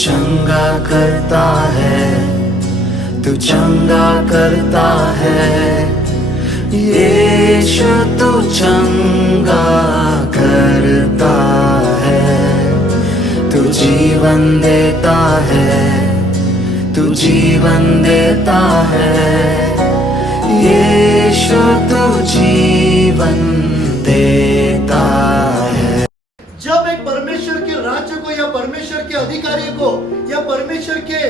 चंगा करता है, तू चंगा करता है, यीशु तू चंगा करता है, तू जीवन देता है, तू जीवन देता है, यीशु तू जीवन देता है। जब एक परमेश्वर के राज्य को या परमेश्वर के अधिकारी को या परमेश्वर के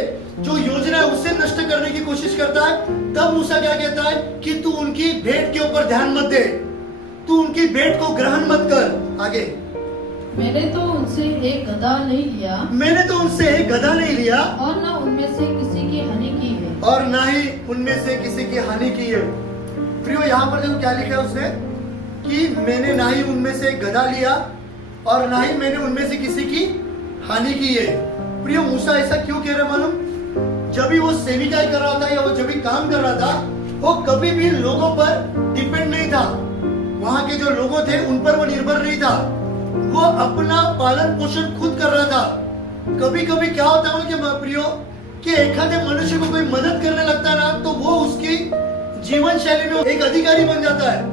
जो योजना है उसे नष्ट करने की कोशिश करता है, तब मूसा क्या कहता है कि तू उनकी भेंट के ऊपर ध्यान मत दे, तू उनकी भेंट को ग्रहण मत कर। आगे, मैंने तो उनसे एक गधा नहीं लिया, मैंने तो उनसे एक गधा नहीं लिया और न उनमें से किसी की हानि की है, और ना ही उनमें से किसी की हानि की है। प्रियो, यहाँ पर देखो क्या लिखा है उसने कि मैंने ना ही उनमें से एक गधा लिया और ना ही मैंने उनमें से किसी की हानि की है। प्रियो, मूसा ऐसा क्यों कह रहा है मालूम? जब भी वो सेविकाई कर रहा था या वो जब भी काम कर रहा था, वो कभी भी लोगों पर डिपेंड नहीं था, वहां के जो लोगों थे उन पर वो निर्भर नहीं था, वो अपना पालन पोषण खुद कर रहा था। कभी कभी क्या होता है कि प्रियो कि एखादे मनुष्य को कोई मदद करने लगता है ना, तो वो उसकी जीवन शैली में एक अधिकारी बन जाता है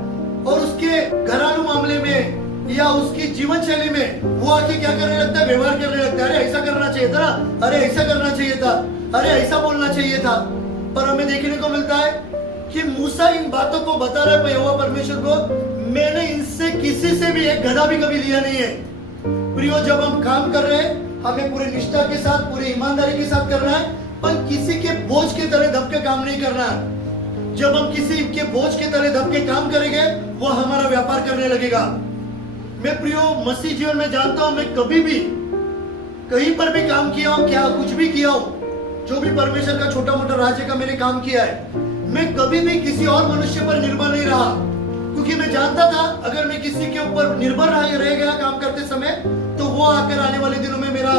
और उसके घरेलू मामले में या उसकी जीवन शैली में वो आके क्या करने लगता है, व्यवहार करने लगता है। अरे ऐसा करना चाहिए था ना, अरे ऐसा करना चाहिए था, अरे ऐसा बोलना चाहिए था। पर हमें देखने को मिलता है कि मूसा इन बातों को बता रहा है यहोवा परमेश्वर को, मैंने इनसे किसी से भी एक गधा भी कभी लिया नहीं है। प्रियो, जब हम काम कर रहे हैं हमें पूरी निष्ठा के साथ, पूरी ईमानदारी के साथ करना है, पर किसी के बोझ के तले दब के काम नहीं करना है। जब हम किसी के बोझ के तले दब के काम करेंगे, वो हमारा व्यापार करने लगेगा। मैं प्रियो मसीह जीवन में जानता हूं, मैं कभी भी कहीं पर भी काम किया हूं, क्या कुछ भी किया हूं, जो भी परमेश्वर का छोटा मोटा राज्य का मैंने काम किया है, मैं कभी भी किसी और मनुष्य पर निर्भर नहीं रहा, क्योंकि मैं जानता था अगर मैं किसी के ऊपर निर्भर रह गया काम करते समय, तो वो आकर आने वाले दिनों में मेरा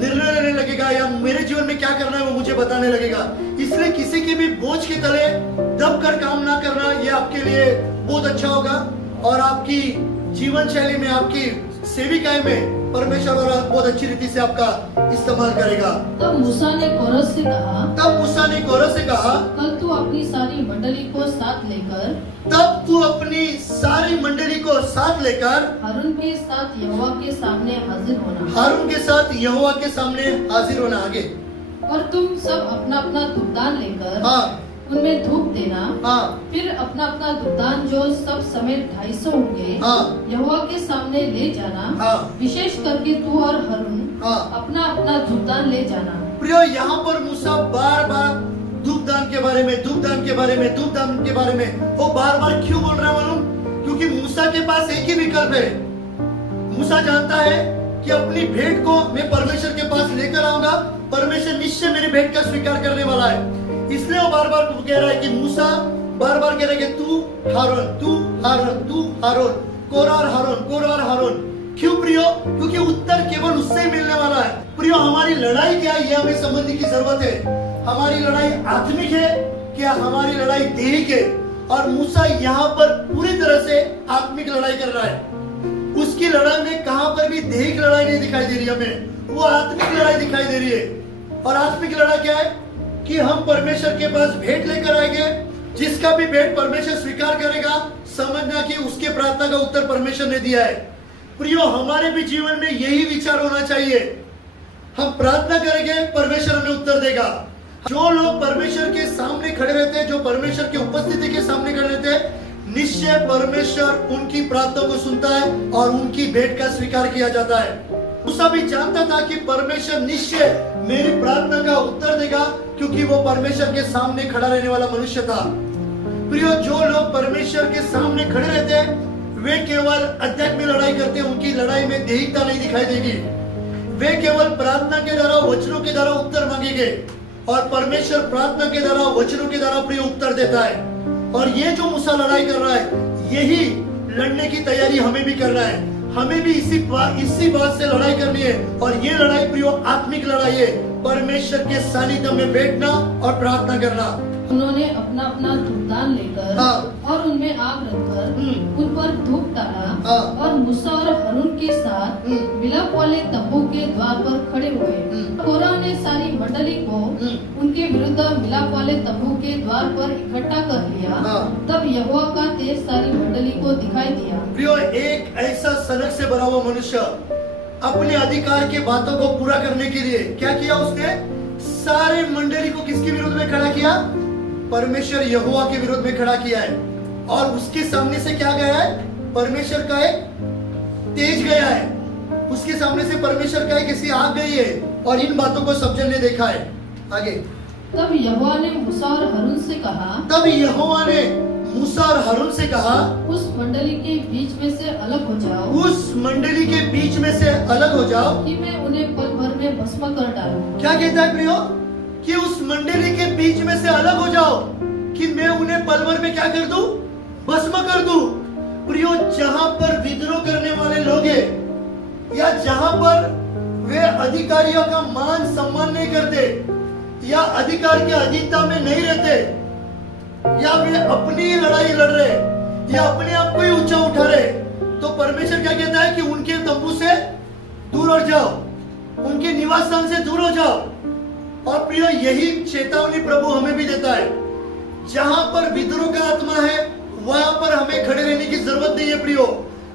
निर्णय लेने लगेगा या मेरे जीवन में क्या करना है वो मुझे बताने लगेगा। इसलिए किसी के भी बोझ के तले दब कर काम ना करना, ये आपके लिए बहुत अच्छा होगा और आपकी जीवन शैली में, आपकी सेविकाई में परमेश्वर और बहुत अच्छी रीति से आपका इस्तेमाल करेगा। तब मूसा ने कोरस से कहा, कल तू अपनी सारी मंडली को साथ लेकर, तब तू अपनी सारी मंडली को साथ लेकर हारून के साथ यहोवा के सामने हाजिर होना, हारून के साथ यहोवा के सामने हाजिर होना। आगे, और तुम सब अपना अपना दुर्दान लेकर हाँ उनमें धूप देना, हाँ फिर अपना अपना दुर्दान जो सब समेत 250 होंगे हाँ यहोवा के सामने ले जाना, हाँ विशेष करके तू और हारून हाँ। अपना अपना दुर्दान ले जाना। प्रियो, यहाँ पर मूसा बार बार धूपदान के बारे में, धूपदान के बारे में, धूपदान के बारे में वो बार बार क्यों बोल रहा है मालूम? क्योंकि मूसा के पास एक ही विकल्प है। मूसा जानता है कि अपनी भेंट को मैं परमेश्वर के पास लेकर आऊंगा, परमेश्वर निश्चय मेरी भेंट का स्वीकार करने वाला है। इसलिए वो बार बार कह रहा है कि मूसा बार बार कह रहा है कि तू हारून, तू हारून, तू हारून, कोरा और हारून, कोरा और हारून। क्यों प्रियो? क्योंकि उत्तर केवल उससे ही मिलने वाला है। प्रियो, हमारी लड़ाई क्या है ये हमें समझने की जरूरत है। हमारी लड़ाई आत्मिक है क्या हमारी लड़ाई दैहिक है? और मूसा यहाँ पर पूरी तरह से आत्मिक लड़ाई कर रहा है। उसकी लड़ाई में कहां पर भी दैहिक लड़ाई नहीं दिखाई दे रही हमें, वो आत्मिक लड़ाई दिखाई दे रही है। और आत्मिक लड़ाई क्या है कि हम परमेश्वर के पास भेंट लेकर आएंगे, जिसका भी भेंट परमेश्वर स्वीकार करेगा, समझना कि उसके प्रार्थना का उत्तर परमेश्वर ने दिया है। प्रियो, हमारे भी जीवन में यही विचार होना चाहिए। हम प्रार्थना करेंगे, परमेश्वर हमें उत्तर देगा। जो लोग परमेश्वर के सामने खड़े रहते हैं, जो परमेश्वर की उपस्थिति के सामने खड़े रहते हैं, निश्चय परमेश्वर उनकी प्रार्थना को सुनता है और उनकी भेंट का स्वीकार किया जाता है। मूसा भी जानता था कि परमेश्वर निश्चय मेरी प्रार्थना का उत्तर देगा, क्योंकि वो परमेश्वर के सामने खड़ा रहने वाला मनुष्य था। प्रियो, जो लोग परमेश्वर के सामने खड़े रहते हैं वे केवल आध्यात्मिक लड़ाई करते हैं, उनकी लड़ाई में दैहिकता नहीं दिखाई देगी। वे केवल प्रार्थना के द्वारा, वचनों के द्वारा उत्तर मांगेंगे और परमेश्वर प्रार्थना के द्वारा, वचनों के द्वारा प्रिय उत्तर देता है। और ये जो मूसा लड़ाई कर रहा है, यही लड़ने की तैयारी हमें भी करना है। हमें भी इसी बात से लड़ाई करनी है। और ये लड़ाई प्रियो आत्मिक लड़ाई है, परमेश्वर के सानिध्य में बैठना और प्रार्थना करना। उन्होंने अपना अपना दुर्दान लेकर और उनमें में आग रखकर हम्म। उन पर धूप डाला हाँ। और मूसा और हारून के साथ मिलाप वाले तंबू के द्वार पर खड़े हुए। कोरह ने सारी मंडली को उनके विरुद्ध मिलाप वाले तंबू के द्वार पर इकट्ठा कर लिया। हाँ। तब यहोवा का तेज सारी मंडली को दिखाई दिया। प्रियो, एक ऐसा सनक से भरा हुआ मनुष्य अपने अधिकार के बातों को पूरा करने के लिए क्या किया? उसने सारे मंडली को किसके विरुद्ध में खड़ा किया? परमेश्वर यहोवा के विरुद्ध में खड़ा किया है। और उसके सामने से क्या गया है? परमेश्वर का एक तेज गया है। उसके सामने से परमेश्वर का एक ऐसी आग गई है। और इन बातों को सब जन ने देखा है। आगे, तब यहोवा ने मूसा और हारून से कहा, तब यहोवा ने मूसा और हारून से कहा, उस मंडली के बीच में से अलग हो जाओ, उस मंडली के बीच में से अलग हो जाओ, कि मैं उन्हें पल भर में भस्म कर डालूं। क्या कहता है प्रियो? कि उस मंडली के बीच में से अलग हो जाओ, कि मैं उन्हें पल भर में क्या कर दूं? भस्म कर दूं। प्रियो, जहां पर विद्रोह करने वाले लोग हैं, या जहां पर वे अधिकारियों का मान सम्मान नहीं करते, या अधिकार के अधीनता में नहीं रहते, या वे अपनी लड़ाई लड़ रहे, या अपने आप को ही ऊंचा उठा रहे, तो परमेश्वर क्या कहता है? कि उनके तंबू से दूर हो जाओ, उनके निवास स्थान से दूर हो जाओ। और प्रियो, यही चेतावनी प्रभु हमें भी देता है। जहां पर विद्रोह का आत्मा है, वहां पर हमें खड़े रहने की जरूरत नहीं है प्रियो।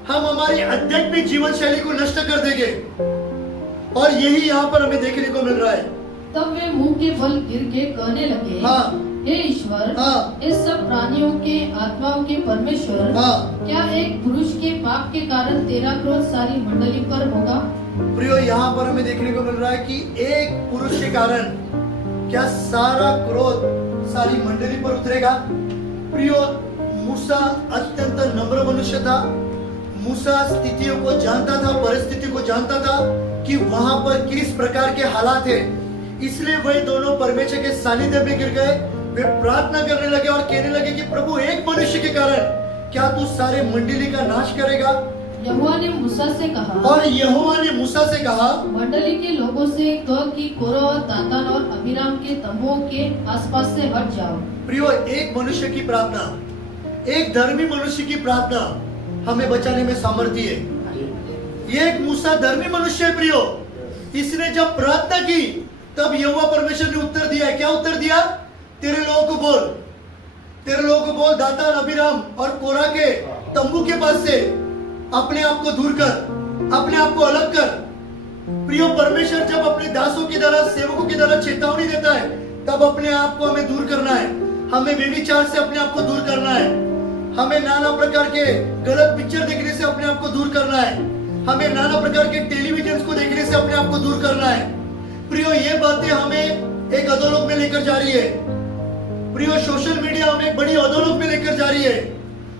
हम हमारी आध्यात्मिक जीवन शैली को नष्ट कर देंगे। और यही यहाँ पर हमें देखने को मिल रहा है। तब वे मुंह के बल गिर के कहने लगे, हाँ। हे ईश्वर, हाँ। इस सब प्राणियों के आत्माओं के परमेश्वर, हाँ। क्या एक पुरुष के पाप के कारण तेरा क्रोध सारी मंडली पर होगा? प्रियो, यहाँ पर हमें देखने को मिल रहा है कि एक पुरुष के कारण क्या सारा क्रोध सारी मंडली पर उतरेगा? प्रियो, मूसा अत्यंत नम्र मनुष्य था। मूसा स्थितियों को जानता था, परिस्थिति को जानता था कि वहां पर किस प्रकार के हालात है। इसलिए वे दोनों परमेश्वर के सानिध्य में गिर गए। वे प्रार्थना करने लगे और कहने लगे कि प्रभु, एक मनुष्य के कारण क्या तू सारे मंडली का नाश करेगा? यहोवा ने मूसा से कहा, और यहोवा ने मूसा से कहा, मंडली के लोगों से कह कि कोरह और दातान और अबीराम के तंबुओं के आसपास से हट जाओ। प्रियो, एक मनुष्य की प्रार्थना, एक धर्मी मनुष्य की प्रार्थना हमें बचाने में सामर्थ्य है। ये एक मूसा धर्मी मनुष्य है प्रियो। इसने जब प्रार्थना की, तब यहोवा परमेश्वर ने उत्तर दिया। क्या उत्तर दिया? तेरे लोगों को बोल, तेरे लोगों को बोल, दातान, अबीराम और कोरह के तंबू के पास से अपने आप को दूर कर, अपने आप को अलग कर। प्रियो, परमेश्वर जब अपने दासों की तरह, सेवकों की तरह चेतावनी देता है, तब अपने आप को हमें दूर करना है। हमें व्यभिचार से अपने आप को दूर करना है। हमें नाना प्रकार के गलत पिक्चर देखने से अपने आप को दूर करना है। हमें नाना प्रकार के टेलीविजन को देखने से अपने आप को दूर करना है। प्रियो, ये बातें हमें एक अधोलोक में लेकर जा रही है। प्रियो, सोशल मीडिया हमें एक बड़ी अधोलोक में लेकर जा रही है।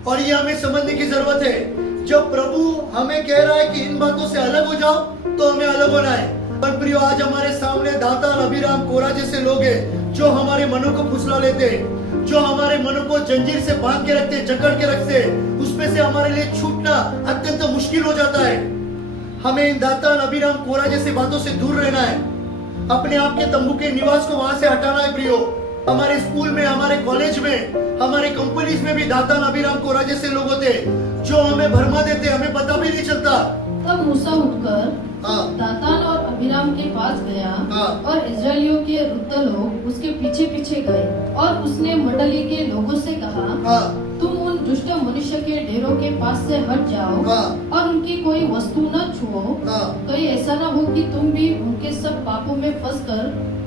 और ये हमें समझने की जरूरत है। जब प्रभु हमें कह रहा है कि इन बातों से अलग हो जाओ, तो हमें अलग होना है। पर प्रियो, आज हमारे सामने दातान, अबीराम, कोरह जैसे लोग हैं जो हमारे मनों को फुसला लेते हैं, जो हमारे मनों को जंजीर से बांध के रखते, जकड़ के रखते, उसमें से हमारे लिए छूटना अत्यंत मुश्किल हो जाता है। हमें इन दातान, अबीराम, कोरह जैसी बातों से दूर रहना है। अपने आप के तंबू के निवास को वहां से हटाना है प्रियो। हमारे स्कूल में, हमारे कॉलेज में, हमारे कंपनीज में भी दातान, अबीराम, कोरह जैसे लोग होते जो हमें भरमा देते, हमें पता भी नहीं चलता। तब मूसा उठकर हाँ। दातान और अबीराम के पास गया, हाँ। और इस्राएलियों के वृद्ध लोग उसके पीछे पीछे गए। और उसने मंडली के लोगों से कहा, हाँ। तुम उन दुष्ट मनुष्य के डेरों के पास से हट जाओ, हाँ। और उनकी कोई वस्तु न छुओ। हाँ। कहीं ऐसा न हो कि तुम भी उनके सब पापों में फंसकर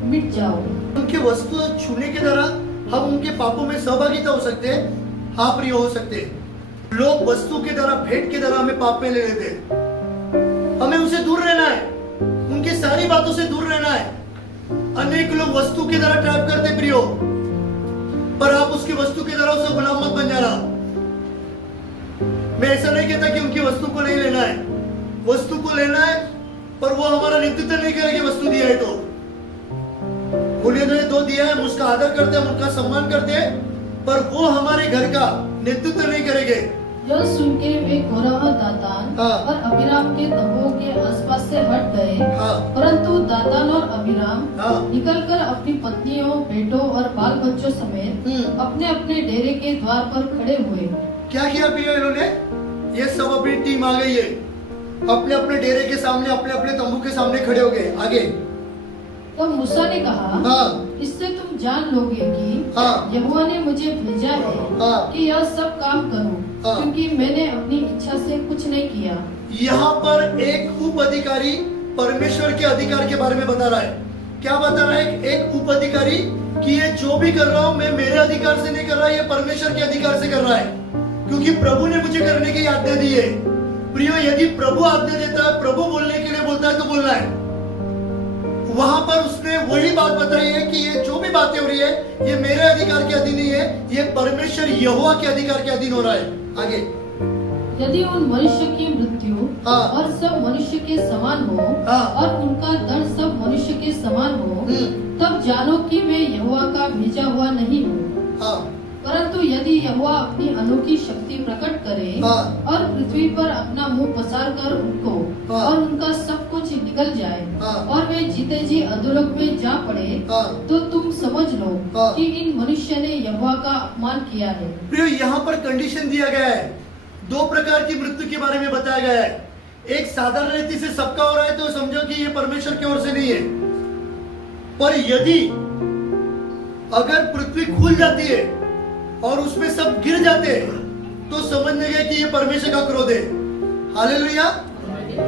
मिट जाओ। उनके वस्तु छूने के द्वारा हम उनके पापों में सहभागिता हो सकते हैं। हाँ प्रिय, हो सकते हैं। लोग वस्तु के द्वारा, भेंट के द्वारा हमें पाप में ले लेते हैं। हमें उनसे दूर रहना है, उनकी सारी बातों से दूर रहना है। अनेक लोग वस्तु के द्वारा ट्रैप करते प्रियो, पर आप उसकी वस्तु के द्वारा उसे गुलाम मत बन जाना। मैं ऐसा नहीं कहता कि उनकी वस्तु को नहीं लेना है, वस्तु को लेना है, पर वो हमारा नेतृत्व नहीं करेगी। वस्तु दिया है तो बोलिए तो दिया है, हम उसका आदर करते हैं, हम उनका सम्मान करते हैं, पर वो हमारे घर का नेतृत्व नहीं करेंगे। यह सुन के वे कोरह, दातान हाँ। और अबीराम के तंबुओं के आसपास से हट गए। हाँ। परंतु दातान और अबीराम हाँ। निकलकर अपनी पत्नियों, बेटों और बाल बच्चों समेत अपने अपने डेरे के द्वार पर खड़े हुए। क्या किया प्रियो इन्होंने? ये सब अपनी टीम आ गई है, अपने अपने डेरे के सामने, अपने अपने तंबू के सामने खड़े हो गए। आगे तब मूसा ने कहा, हाँ। इससे तुम जान लोगे कि हाँ। यहोवा ने मुझे भेजा है हाँ। कि यह सब काम करूं, हाँ। क्योंकि मैंने अपनी इच्छा से कुछ नहीं किया। यहाँ पर एक उप अधिकारी परमेश्वर के अधिकार के बारे में बता रहा है। क्या बता रहा है? एक उप अधिकारी कि ये जो भी कर रहा हूँ मैं मेरे अधिकार से नहीं कर रहा, ये परमेश्वर के अधिकार से कर रहा है, क्योंकि प्रभु ने मुझे करने की आज्ञा दी है। प्रियो, यदि प्रभु आज्ञा देता है, प्रभु बोलने के लिए बोलता है तो बोलना है। वहां पर उसने वही बात बताई है कि ये जो भी बातें हो रही है ये मेरे अधिकार के अधीन नहीं है, ये परमेश्वर यहोवा के अधिकार के अधीन हो रहा है। आगे यदि उन मनुष्य की मृत्यु हाँ। और सब मनुष्य के समान हो हाँ। और उनका दंड सब मनुष्य के समान हो, तब जानो कि मैं यहोवा का भेजा हुआ नहीं हूँ। हाँ। परंतु यदि यहोवा अपनी अनोखी शक्ति प्रकट करे हाँ। और पृथ्वी पर अपना मुंह पसार कर उनको हाँ। और उनका सब कुछ निकल जाए हाँ। और वे जीते जी अधोलोक में जा पड़े, हाँ। तो तुम समझ लो हाँ। कि इन मनुष्य ने यहोवा का अपमान किया है। प्रियो, यहाँ पर कंडीशन दिया गया है, दो प्रकार की मृत्यु के बारे में बताया गया है। एक साधारण रीति से सबका हो रहा है तो समझो कि ये परमेश्वर की ओर से नहीं है, पर यदि अगर पृथ्वी खुल जाती है और उसमें सब गिर जाते हैं तो समझने गए कि ये परमेश्वर का क्रोध है। हालेलुया।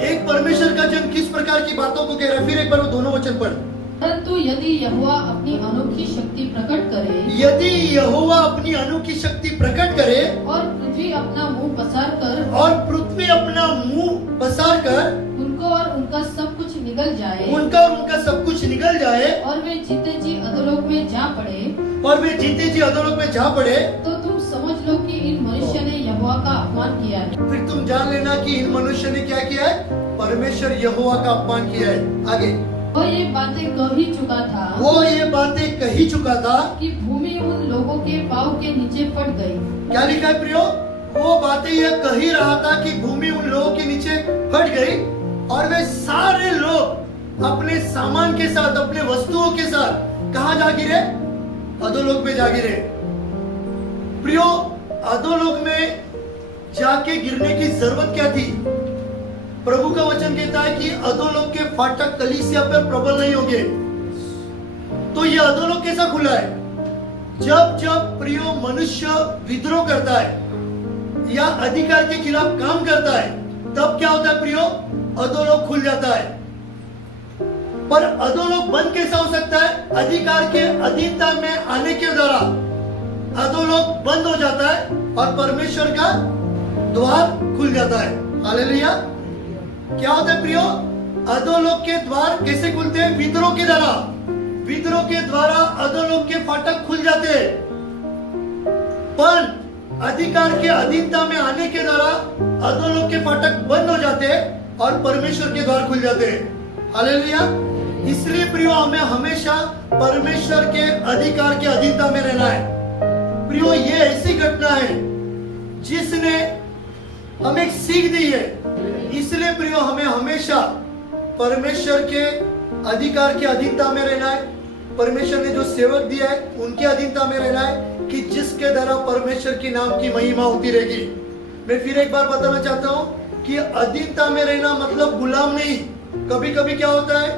एक परमेश्वर का जन किस प्रकार की बातों को कह रहा है? फिर एक बार वो दोनों वचन पढ़। परंतु यदि यहोवा अपनी अनोखी शक्ति प्रकट करे यदि यहोवा अपनी अनोखी शक्ति प्रकट करे और पृथ्वी अपना मुंह पसार कर और पृथ्वी अपना मुंह पसार कर उनको और उनका सब कुछ निकल जाए उनका और उनका सब कुछ निकल जाए और वे जीते जी अधोलोक में जा पड़े, और वे जीते जी अधोलोक में जा पड़े, तो तुम समझ लो कि इन मनुष्य ने यहोवा का अपमान किया है। फिर तुम जान लेना कि इन मनुष्य ने क्या किया है? परमेश्वर यहोवा का अपमान किया है। आगे वो ये बातें कह ही चुका था वो ये बातें कह ही चुका था कि भूमि उन लोगों के पाँव के नीचे फट गई। क्या लिखा है प्रियो? वो बातें ये कह ही रहा था कि भूमि उन लोगों के नीचे फट गई और वे सारे लोग अपने सामान के साथ, अपने वस्तुओं के साथ कहाँ जा गिरे? अधोलोक में जा गिरे। प्रियो, अधोलोक में जाके गिरने की जरूरत क्या थी? प्रभु का वचन कहता है कि अधोलोक के फाटक कलीसिया पर प्रबल नहीं होंगे। तो ये अधोलोक कैसा खुला है? जब जब प्रियो मनुष्य विद्रोह करता है या अधिकार के खिलाफ काम करता है, तब क्या होता है प्रियो? अधोलोक खुल जाता है। पर अधोलोक बंद कैसा हो सकता है? अधिकार के अधीनता में आने के द्वारा अधोलोक बंद हो जाता है और परमेश्वर का द्वार खुल जाता है। हालेलुया। क्या होता है प्रियो? अधोलोक के द्वार कैसे खुलते हैं? विद्रोह के द्वारा। विद्रोह के द्वारा अधोलोक के फाटक खुल जाते हैं, पर अधिकार के अधीनता में आने के द्वारा अधोलोक के फाटक बंद हो जाते हैं और परमेश्वर के द्वार खुल जाते हैं। हालेलुया। इसलिए प्रियो, हमें हमेशा परमेश्वर के अधिकार के अधीनता में रहना है। प्रियो, ये ऐसी घटना है जिसने हमें एक सीख दी है। इसलिए प्रियो, हमें हमेशा परमेश्वर के अधिकार के अधीनता में रहना है। परमेश्वर ने जो सेवक दिया है उनके अधीनता में रहना है कि जिसके द्वारा परमेश्वर की नाम की महिमा होती रहेगी। मैं फिर एक बार बताना चाहता हूँ कि अधीनता में रहना मतलब गुलाम नहीं। कभी कभी क्या होता है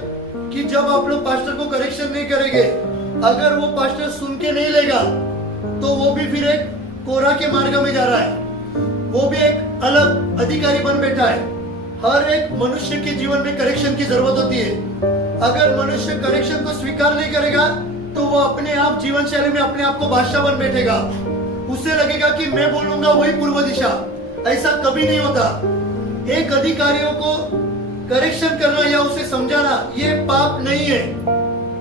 कि जब आप लोग पास्टर को करेक्शन नहीं करेंगे, अगर वो पास्टर सुन के नहीं लेगा तो वो भी फिर एक कोरा के मार्ग में जा रहा है, वो भी एक अलग अधिकारी बन बैठा है। हर एक मनुष्य के जीवन में करेक्शन की जरूरत होती है। अगर मनुष्य करेक्शन को स्वीकार नहीं करेगा तो वो अपने आप जीवन शैली में अपने आप को बादशाह बन बैठेगा। उसे लगेगा कि मैं बोलूंगा वही पूर्व दिशा। ऐसा कभी नहीं होता। एक अधिकारियों को करेक्शन करना या उसे समझाना ये पाप नहीं है।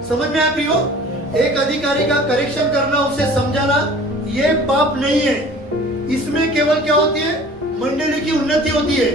समझ में आया प्रियो? एक अधिकारी का करेक्शन करना, उसे समझाना ये पाप नहीं है। इसमें केवल क्या होती है? मंडली की उन्नति होती है।